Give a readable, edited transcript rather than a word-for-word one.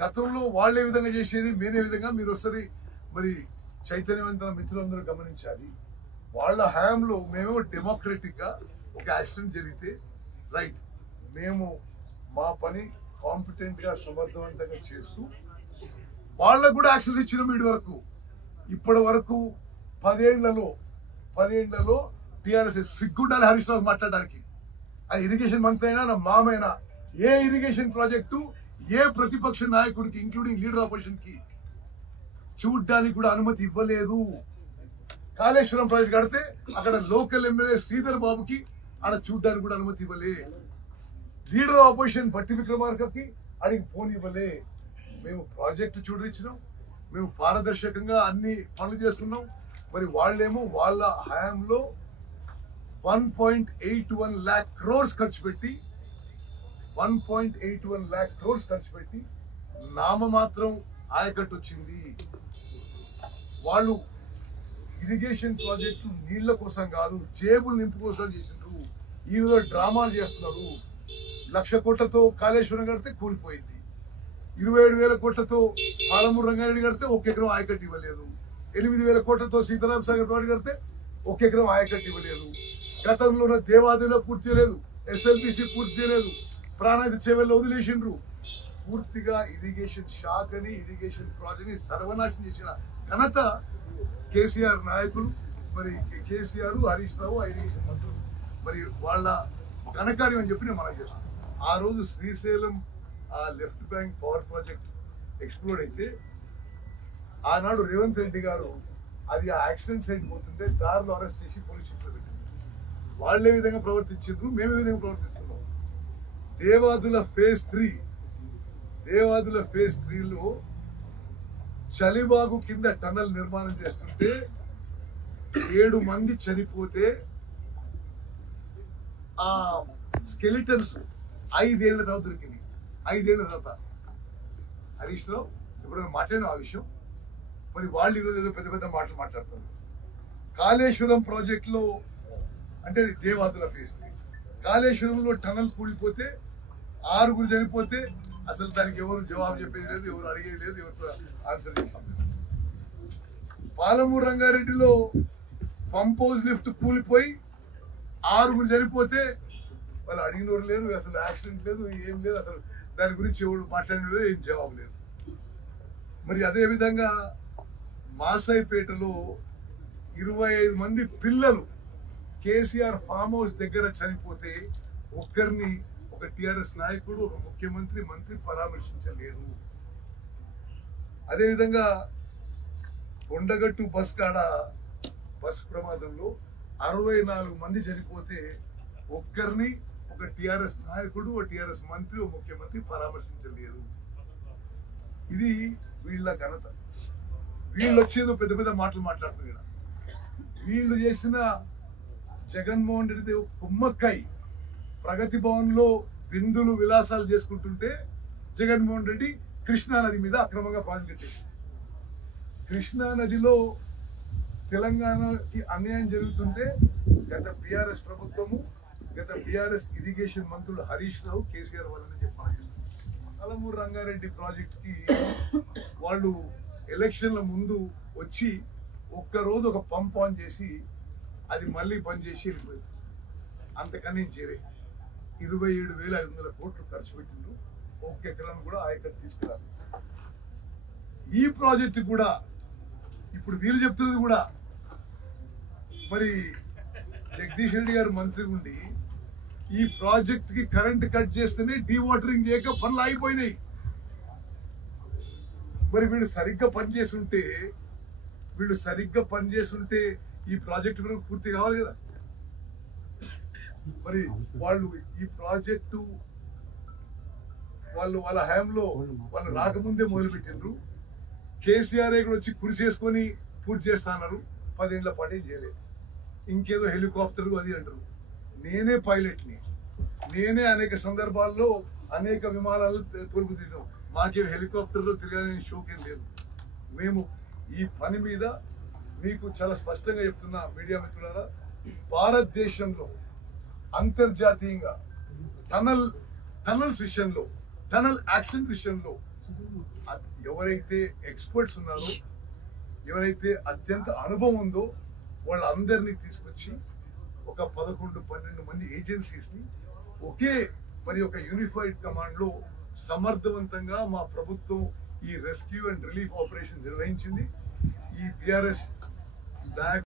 గతంలో వాళ్ళు ఏ విధంగా చేసేది మేరే విధంగా మీరు ఒకసారి మరి చైతన్యవంతమైన మిత్రులందరూ గమనించాలి. వాళ్ళ హయాంలో మేమేమో డెమోక్రటిక్ గా ఒక యాక్సిడెంట్ జరిగితే రైట్ మేము మా పని కాంపిటెంట్ గా సమర్థవంతంగా చేస్తూ వాళ్ళకు కూడా యాక్సెస్ ఇచ్చినాం. వీడి వరకు ఇప్పటి వరకు 10 ఏళ్లలో టీఆర్ఎస్ సిగ్గుండాలి హరీష్ రావు మాట్లాడడానికి. అది ఇరిగేషన్ మంత్రి అయినా నా మామైనా ఏ ఇరిగేషన్ ప్రాజెక్టు ఏ ప్రతిపక్ష నాయకుడికి ఇంక్లూడింగ్ లీడర్ ఆపోజిషన్ కి చూడ్డానికి కూడా అనుమతి ఇవ్వలేదు. కాళేశ్వరం ప్రాజెక్ట్ కడితే అక్కడ లోకల్ ఎమ్మెల్యే శ్రీధర్ బాబుకి ఆడ చూడ్డానికి కూడా అనుమతి ఇవ్వలే. లీడర్ ఆపోజిషన్ భట్టి విక్రమార్కకి అడిగి ఫోన్ ఇవ్వలే. మేము ప్రాజెక్టు చూడరిచ్చినాం, మేము పారదర్శకంగా అన్ని పనులు చేస్తున్నాం. మరి వాళ్ళేమో వాళ్ళ హయాంలో 1.81 lakh crores ఖర్చు పెట్టి 1.81 lakh crores ఖర్చు పెట్టి నామమాత్రం ఆయకట్టు వచ్చింది. వాళ్ళు ఇరిగేషన్ ప్రాజెక్టు నీళ్ల కోసం కాదు, జేబులు నింపు కోసం చేసిండ్రు. ఈ రోజు డ్రామాలు చేస్తున్నారు. 1,00,000 కోట్లతో కాళేశ్వరం కడితే కూలిపోయింది. 27,000 కోట్లతో పాలమూరు రంగారెడ్డి కడితే 1 ఎకరం ఆయకట్టు ఇవ్వలేదు. 8,000 కోట్లతో సీతారాం సాగర్ ప్రాజెక్ట్ కడితే 1 ఎకరం ఆయకట్టు ఇవ్వలేదు. గతంలో దేవాదిలో పూర్తి చేయలేదు, SLBC పూర్తి చేయలేదు, ప్రాణాయిత చేవల్లో వదిలేసిండ్రు. పూర్తిగా ఇరిగేషన్ శాఖని ఇరిగేషన్ ప్రాజెక్ట్ ని సర్వనాశనం చేసిన ఘనత కేసీఆర్ నాయకులు, మరి కేసీఆర్, హరీష్ రావు, ఇరిగేషన్ మంత్రులు, మరి వాళ్ళ ఘనకార్యం అని చెప్పి నేను మనం చేస్తాను. ఆ రోజు శ్రీశైలం ఆ left bank power project explode అయితే ఆనాడు రేవంత్ రెడ్డి గారు అది ఆ యాక్సిడెంట్ సైడ్ పోతుంటే దారిలో అరెస్ట్ చేసి పోలీస్ స్టేషన్లో పెట్టింది. వాళ్ళే విధంగా ప్రవర్తించారు, మేమే విధంగా ప్రవర్తిస్తున్నాం. దేవాదుల ఫేజ్ 3లో చలిబాగు కింద టన్నల్ నిర్మాణం చేస్తుంటే 7 మంది చనిపోతే ఆ స్కెలిటన్స్ 5 ఏళ్ల తర్వాత దొరికింది. 5 ఏళ్ల తర్వాత హరీష్ రావు ఎప్పుడైనా మాట్లాడిన ఆ విషయం. మరి వాళ్ళు ఈరోజు ఏదో పెద్ద పెద్ద మాటలు మాట్లాడుతున్నారు. కాళేశ్వరం ప్రాజెక్ట్ లో అంటే దేవాదుల ఫేజ్ 3 కాళేశ్వరంలో టనల్ కూలిపోతే 6 చనిపోతే అసలు దానికి ఎవరు జవాబు చెప్పేది లేదు, ఎవరు అడిగేది లేదు, ఎవరు ఆన్సర్ చేసేది లేదు. పాలమూరు రంగారెడ్డిలో పంప్ హౌస్ లిఫ్ట్ కూలిపోయి 6 చనిపోతే వాళ్ళు అడిగినవారు లేదు, అసలు యాక్సిడెంట్ లేదు, ఏం లేదు, అసలు దాని గురించి ఎవరు మాట్లాడిన లేదు, ఏం జవాబు లేదు. మరి అదే విధంగా మాసాయిపేటలో 25 మంది పిల్లలు కేసీఆర్ ఫామ్ హౌస్ దగ్గర చనిపోతే ఒక్కరిని ఒక టిఆర్ఎస్ నాయకుడు, ఒక ముఖ్యమంత్రి, మంత్రి పరామర్శించలేదు. అదేవిధంగా కొండగట్టు బస్ కాడ బస్ ప్రమాదంలో 64 మంది చనిపోతే ఒక్కరిని ఒక టిఆర్ఎస్ నాయకుడు, ఒక టిఆర్ఎస్ మంత్రి, ఒక ముఖ్యమంత్రి పరామర్శించలేదు. ఇది వీళ్ళ ఘనత. వీళ్ళు వచ్చేదో పెద్ద పెద్ద మాటలు మాట్లాడుతున్నారు. వీళ్ళు చేసిన జగన్మోహన్ రెడ్డి కుమ్మక్కై ప్రగతి భవన్ లో విందులు విలాసాలు చేసుకుంటుంటే జగన్మోహన్ రెడ్డి కృష్ణానది మీద అక్రమంగా ప్రాజెక్ట్ కట్టారు. కృష్ణానదిలో తెలంగాణకి అన్యాయం జరుగుతుంటే గత బీఆర్ఎస్ ప్రభుత్వము, గత బీఆర్ఎస్ ఇరిగేషన్ మంత్రులు హరీష్ రావు, కేసీఆర్ వాళ్ళని చెప్పారు. పాలమూరు రంగారెడ్డి ప్రాజెక్ట్ కి వాళ్ళు ఎలక్షన్ల ముందు వచ్చి ఒక్కరోజు ఒక పంప్ ఆన్ చేసి అది మళ్ళీ బంద్ చేసి వెళ్ళిపోయింది. అంతకని చేరే 27,500 కోట్లు ఖర్చు పెట్టిండ్రు. 1 ఎకరాన్ని కూడా ఆయకట్టు తీసుకురాలి. ఈ ప్రాజెక్టు కూడా ఇప్పుడు వీళ్ళు చెప్తున్నది కూడా మరి జగదీష్ రెడ్డి గారు మంత్రి ఉండి ఈ ప్రాజెక్ట్ కి కరెంట్ కట్ చేస్తేనే డీవాటరింగ్ చేయక పనులు ఆగిపోయినాయి. మరి వీళ్ళు సరిగ్గా పనిచేస్తుంటే ఈ ప్రాజెక్టు కూడా పూర్తి కావాలి కదా. మరి వాళ్ళు ఈ ప్రాజెక్టు వాళ్ళ హయాంలో వాళ్ళు రాకముందే మొదలు పెట్టిండ్రు. కేసీఆర్ కూడా వచ్చి కురి చేసుకొని పూర్తి చేస్తున్నారు. 10 ఏళ్ల పాటు ఏం చేయలేదు. ఇంకేదో హెలికాప్టర్ అది అంటారు. నేనే పైలట్ని, నేనే అనేక సందర్భాల్లో అనేక విమానాలు తోలుకు తిరిగాం. మాకేం హెలికాప్టర్లో తిరగాలని షోకేం లేదు. మేము ఈ పని మీద మీకు చాలా స్పష్టంగా చెప్తున్నా మీడియా మిత్రులారా, భారతదేశంలో అంతర్జాతీయంగా టనల్స్ విషయంలో, టనల్ యాక్సిడెంట్ విషయంలో ఎవరైతే ఎక్స్పర్ట్స్ ఉన్నారో, ఎవరైతే అత్యంత అనుభవం ఉందో వాళ్ళందరినీ తీసుకొచ్చి ఒక 11-12 మంది ఏజెన్సీస్ ని ఒకే మరి ఒక యూనిఫైడ్ కమాండ్ లో సమర్థవంతంగా మా ప్రభుత్వం ఈ రెస్క్యూ అండ్ రిలీఫ్ ఆపరేషన్ నిర్వహించింది. ఈ బిఆర్ఎస్ బ్యాక్